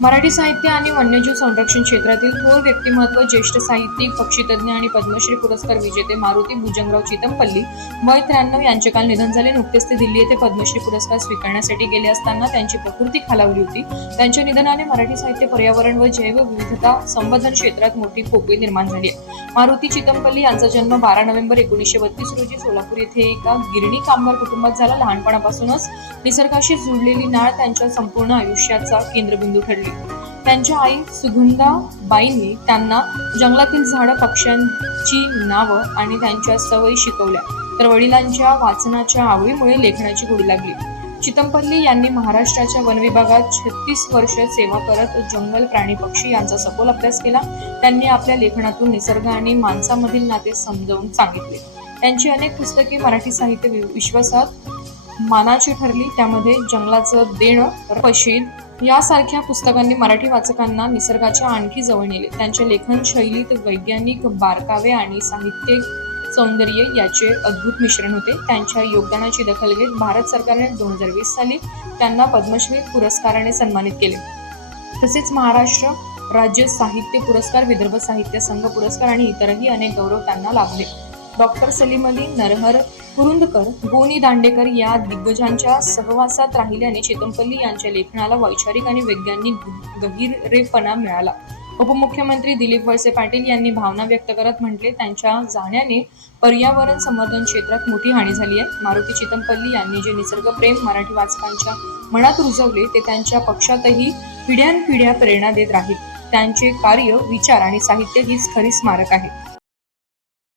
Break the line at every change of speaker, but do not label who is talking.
मराठी साहित्य आणि वन्यजीव संरक्षण क्षेत्रातील थोर व्यक्तिमत्व ज्येष्ठ साहित्यिक पक्षीतज्ञ आणि पद्मश्री पुरस्कार विजेते मारुती भुजंगराव चितमपल्ली वय त्र्याण्णव यांचे काल निधन झाले. नुकतेच ते दिल्ली येथे पद्मश्री पुरस्कार स्वीकारण्यासाठी गेले असताना त्यांची प्रकृती खालावली होती. त्यांच्या निधनाने मराठी साहित्य पर्यावरण व जैवविविधता संवर्धन क्षेत्रात मोठी पोकळी निर्माण झाली आहे मारुती चितमपल्ली यांचा जन्म बारा नोव्हेंबर एकोणीसशे बत्तीस रोजी सोलापूर येथे एका गिरणी कामगार कुटुंबात झाला. लहानपणापासूनच निसर्गाशी जुळलेली नाळ त्यांच्या संपूर्ण आयुष्याचा केंद्रबिंदू ठरली. त्यांच्या आई सुगंधाबाईंनी त्यांना जंगलातील झाडं पक्ष्यांची नावं आणि त्यांच्या सवयी शिकवल्या. तर वडिलांच्या वाचनाच्या आवडीमुळे लेखनाची गोडी लागली. चितमपल्ली यांनी महाराष्ट्राच्या वन विभागात छत्तीस वर्ष सेवा करत जंगल प्राणी पक्षी यांचा सखोल अभ्यास केला. त्यांनी आपल्या लेखनातून निसर्ग आणि माणसामधील नाते समजावून सांगितले. त्यांची अनेक पुस्तके मराठी साहित्य वि- विश्वासात मानाची ठरली त्यामध्ये जंगलाचं देणं पशीद यासारख्या पुस्तकांनी मराठी वाचकांना निसर्गाच्या आणखी जवळ नेले. त्यांच्या लेखन शैलीत वैज्ञानिक बारकावे आणि साहित्य सौंदर्य याचे अद्भुत मिश्रण होते. त्यांच्या योगदानाची दखल घेत भारत सरकारने दोन हजार वीस साली त्यांना पद्मश्री पुरस्काराने सन्मानित केले. तसेच महाराष्ट्र राज्य साहित्य पुरस्कार विदर्भ साहित्य संघ पुरस्कार आणि इतरही अनेक गौरव त्यांना लाभले. डॉक्टर सलीम अली नरहर कुरुंदकर गोनी दांडेकर या दिग्गजांच्या सहवासात राहिल्याने चितमपल्ली यांच्या लेखनाला वैचारिक आणि वैज्ञानिक गहिरेपणा मिळाला. उपमुख्यमंत्री दिलीप वळसे पाटील यांनी भावना व्यक्त करत म्हटले त्यांच्या जाण्याने पर्यावरण संवर्धन क्षेत्रात मोठी हानी झाली आहे. मारुती चितमपल्ली यांनी जे निसर्गप्रेम मराठी वाचकांच्या मनात रुजवले ते त्यांच्या पक्षातही पिढ्यानपिढ्या प्रेरणा देत राहील त्यांचे कार्य विचार आणि साहित्य हीच खरी स्मारक आहे.